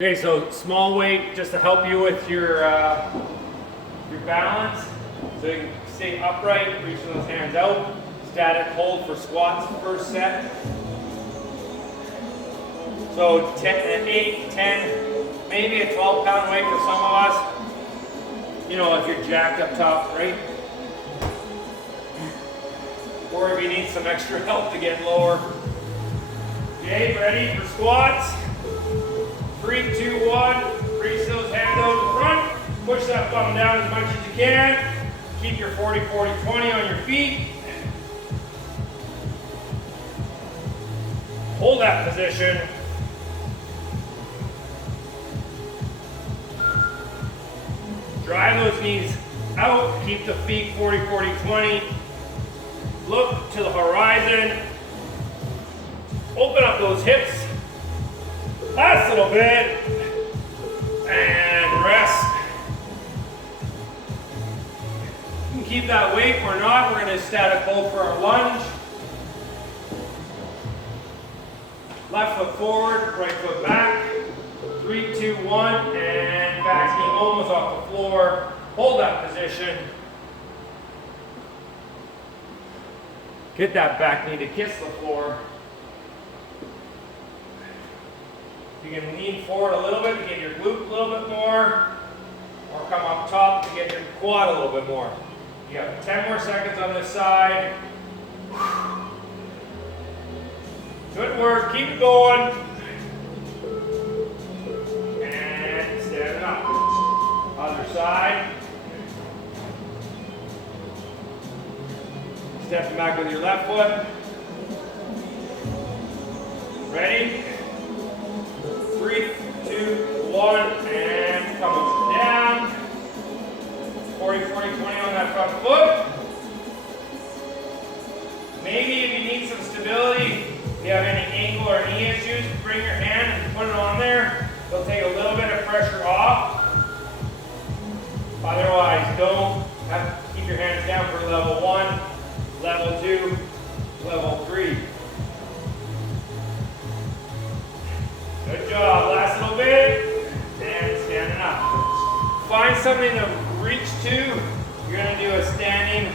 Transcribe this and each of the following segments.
Okay, so small weight just to help you with your balance. So you can stay upright, reach those hands out. Static hold for squats, first set. So 8, 10, maybe a 12-pound weight for some of us. You know, if you're jacked up top, right? Or if you need some extra help to get lower. Okay, ready for squats? 3, 2, 1, reach those hands out in front, push that thumb down as much as you can, keep your 40, 40, 20 on your feet, hold that position, drive those knees out, keep the feet 40, 40, 20, look to the horizon, open up those hips. Last little bit, and rest. You can keep that weight or not. We're going to static hold for our lunge. Left foot forward, right foot back. 3, 2, 1, and back knee almost off the floor. Hold that position. Get that back knee to kiss the floor. You can lean forward a little bit to get your glute a little bit more, or come up top to get your quad a little bit more. You have 10 more seconds on this side. Good work, keep it going. And stand up. Other side. Stepping back with your left foot. Ready? 3, 2, 1, and come down. 40, 40, 20 on that front foot. Maybe if you need some stability, if you have any ankle or knee issues, bring your hand and put it on there. It'll take a little bit of pressure off. Otherwise, don't have to keep your hands down for level 1, level 2, level 3. Good job, last little bit, and standing up. Find something to reach to. You're gonna do a standing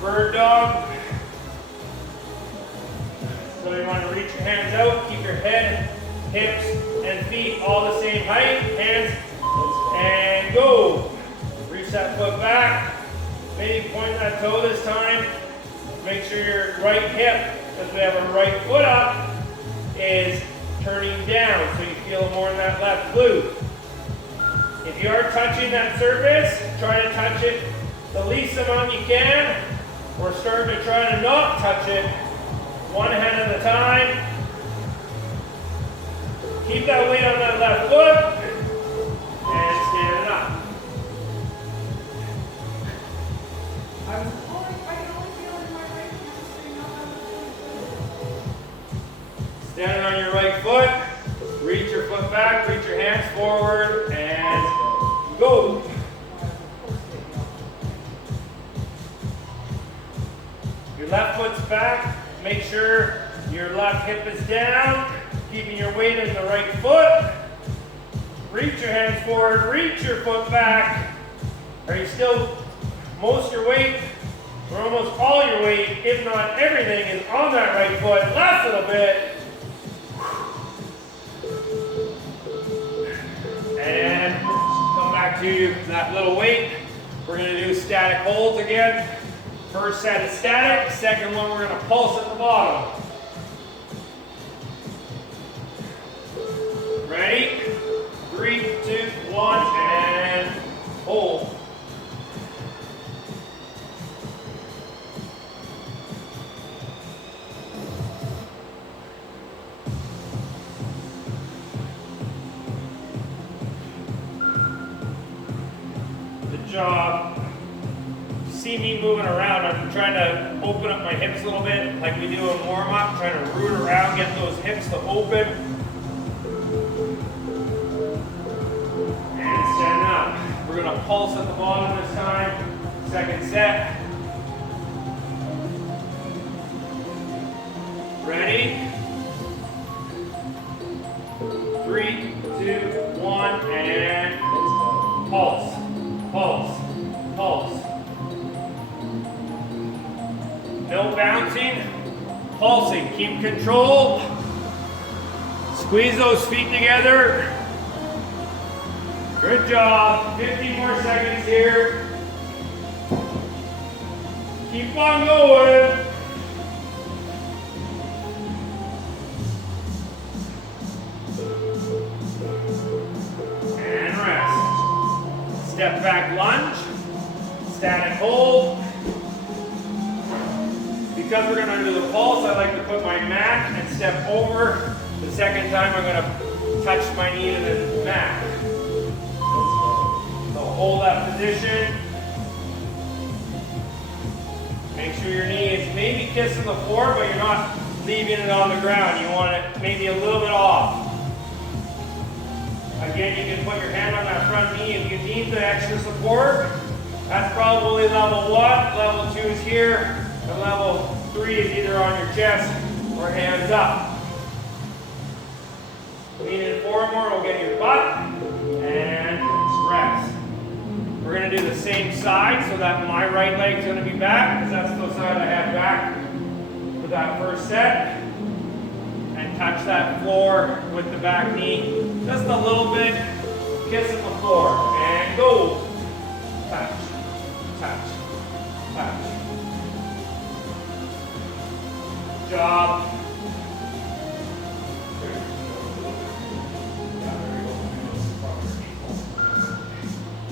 bird dog. So you wanna reach your hands out, keep your head, hips, and feet all the same height. Hands, and go. Reach that foot back. Maybe point that toe this time. Make sure your right hip, because we have a right foot up, is turning down, so you feel more in that left glute. If you are touching that surface, try to touch it the least amount you can, or start to try to not touch it one hand at a time. Keep that weight on that left foot, and stand up. Standing on your right foot, reach your foot back, reach your hands forward, and go. Your left foot's back, make sure your left hip is down, keeping your weight in the right foot. Reach your hands forward, reach your foot back. Are you still, most of your weight, or almost all your weight, if not everything, is on that right foot. Last little bit. And come back to that little weight. We're going to do static holds again. First set is static. Second one, we're going to pulse at the bottom. Ready? 3, 2, 1, and hold. Job. See me moving around, I'm trying to open up my hips a little bit like we do in warm-up, trying to root around, get those hips to open. And stand up. We're going to pulse at the bottom this time. Second set. Ready? 3, 2, 2, 1, and pulse, pulse, pulse. No bouncing, pulsing. Keep control. Squeeze those feet together. Good job. 50 more seconds here. Keep on going. And rest. Step back lunge. Static hold. Because we're going to do the pulse, I like to put my mat and step over. The second time I'm going to touch my knee to the mat. So hold that position. Make sure your knee is maybe kissing the floor, but you're not leaving it on the ground. You want it maybe a little bit off. Again, you can put your hand on that front knee if you need the extra support. That's probably level 1. Level 2 is here. And level 3 is either on your chest or hands up. Lean in forward more, we'll get your butt, and rest. We're going to do the same side so that my right leg's going to be back, because that's the side I had back for that first set. And touch that floor with the back knee just a little bit, kissing the floor, and go. Touch, touch, touch. Good job.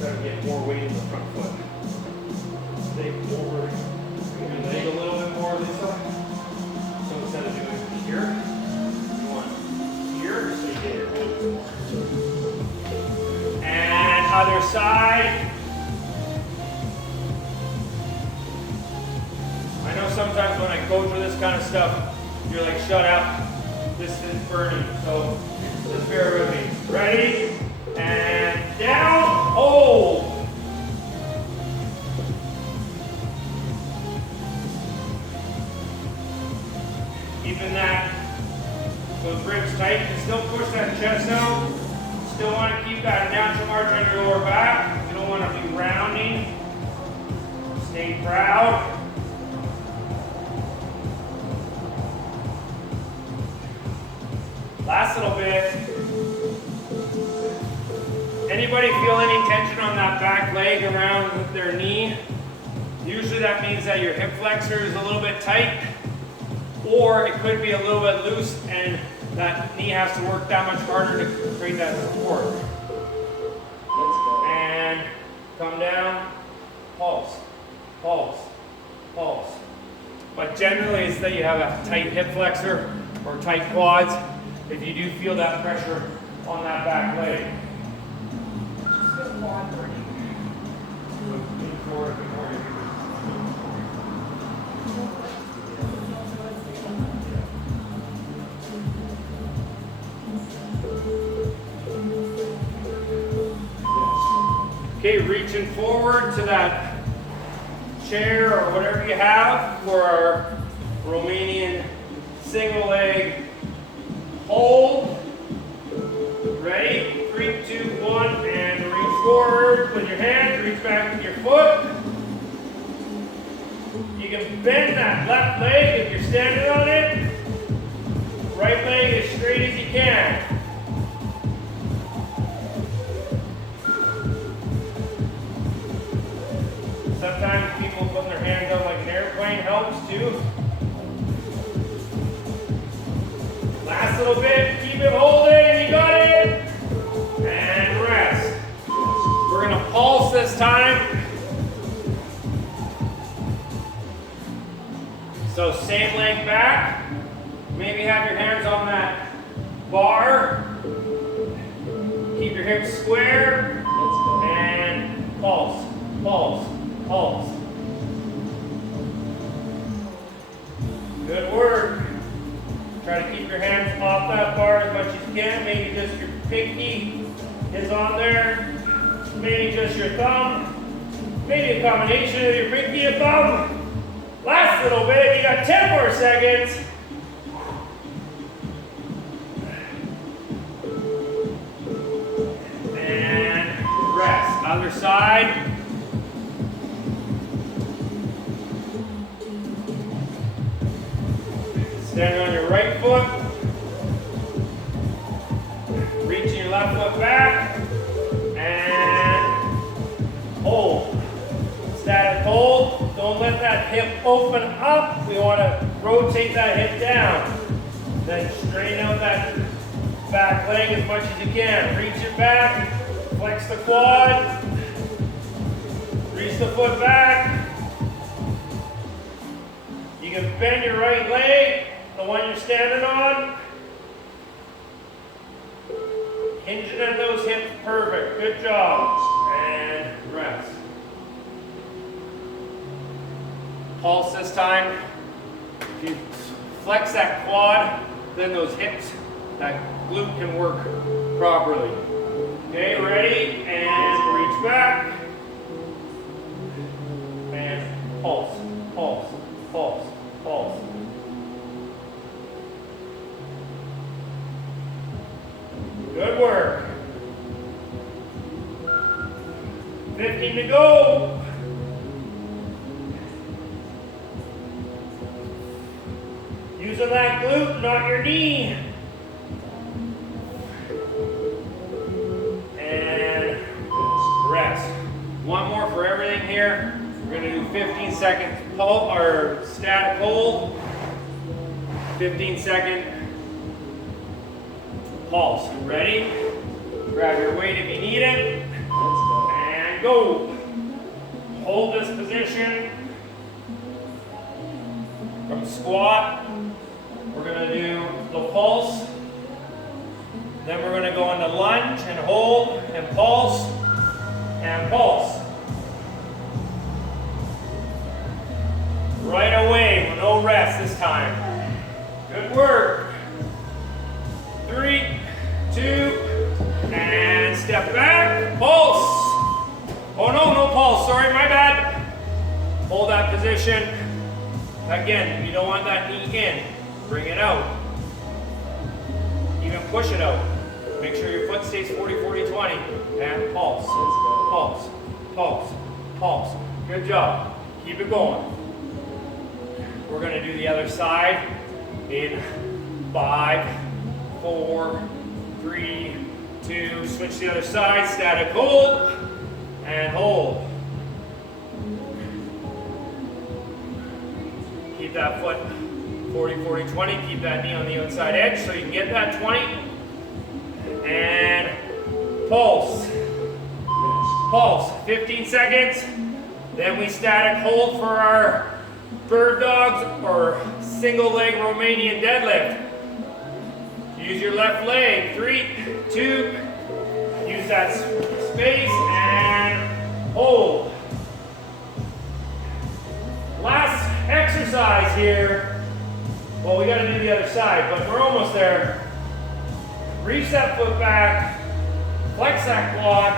Try to get more weight in the front foot. Stay forward. Bring your leg a little bit more this side. So instead of doing here, you want here, so you get it a little bit more. And other side. I know sometimes when I coach with this kind of stuff, you're like, shut up, this is burning. So just bear with me. Ready? And down, hold. Keeping those ribs tight. You can still push that chest out. Still want to keep that natural march on your lower back. You don't want to be rounding. Stay proud. Last little bit. Anybody feel any tension on that back leg around their knee? Usually that means that your hip flexor is a little bit tight, or it could be a little bit loose and that knee has to work that much harder to create that support. And come down, pulse, pulse, pulse. But generally it's that you have a tight hip flexor or tight quads if you do feel that pressure on that back leg. Okay, reaching forward to that chair or whatever you have for our Romanian single leg hold. Ready? 3, 2, 1, and reach forward with your hands, reach back with your foot. You can bend that left leg if you're standing on it. Right leg as straight as you can. Sometimes people putting their hands out like an airplane helps too. Last little bit, keep it holding, you got it. And rest. We're gonna pulse this time. So same leg back. Maybe have your hands on that bar. Keep your hips square. And pulse, pulse, pulse. Good work. Try to keep your hands off that bar as much as you can. Maybe just your pinky is on there. Maybe just your thumb. Maybe a combination of your pinky and thumb. Last little bit. You got 10 more seconds. side. Stand on your right foot. Reaching your left foot back. And hold. Static hold. Don't let that hip open up. We want to rotate that hip down. Then straighten out that back leg as much as you can. Reach it back. Flex the quad. Reach the foot back. You can bend your right leg, the one you're standing on. Hinging at those hips, perfect. Good job. And rest. Pulse this time. If you flex that quad, then those hips, that glute can work properly. Okay, ready? And reach back. And pulse, pulse, pulse, pulse. Good work. 15 to go. Using that glute, not your knee. And rest. One more for everything here. We're going to do 15 seconds pull or static hold. 15 second pulse. Ready? Grab your weight if you need it. And go. Hold this position. From squat, we're going to do the pulse. Then we're going to go into lunge and hold and pulse and pulse. Right away, with no rest this time. Good work. 3, 2, and step back. Pulse. Oh no, no pulse. Sorry, my bad. Hold that position. Again, you don't want that knee in. Bring it out. Even push it out. Make sure your foot stays 40, 40, 20. And pulse. Pulse. Pulse. Pulse. Good job. Keep it going. We're going to do the other side in 5, 4, 3, 2. Switch the other side. Static hold. And hold. Keep that foot 40, 40, 20. Keep that knee on the outside edge so you can get that 20. And pulse. Pulse. 15 seconds. Then we static hold for our bird dogs or single leg Romanian deadlift. Use your left leg. 3, 2. Use that space and hold. Last exercise here. Well, we got to do the other side, but we're almost there. Reach that foot back, flex that quad,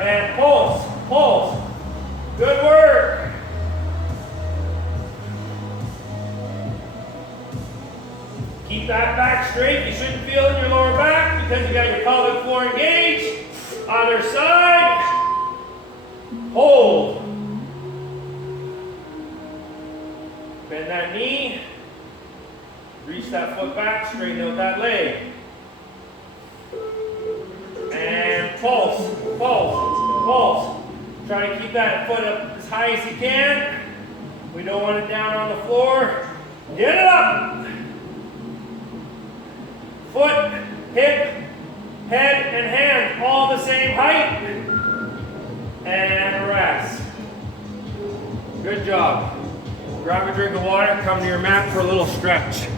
and pulse, pulse. Good work. Keep that back straight. You shouldn't feel it in your lower back because you got your pelvic floor engaged. Other side. Hold. Bend that knee. Reach that foot back, straighten out that leg. And pulse, pulse, pulse. Try to keep that foot up as high as you can. We don't want it down on the floor. Get it up. Foot, hip, head, and hand all the same height. And rest. Good job. Grab a drink of water, come to your mat for a little stretch.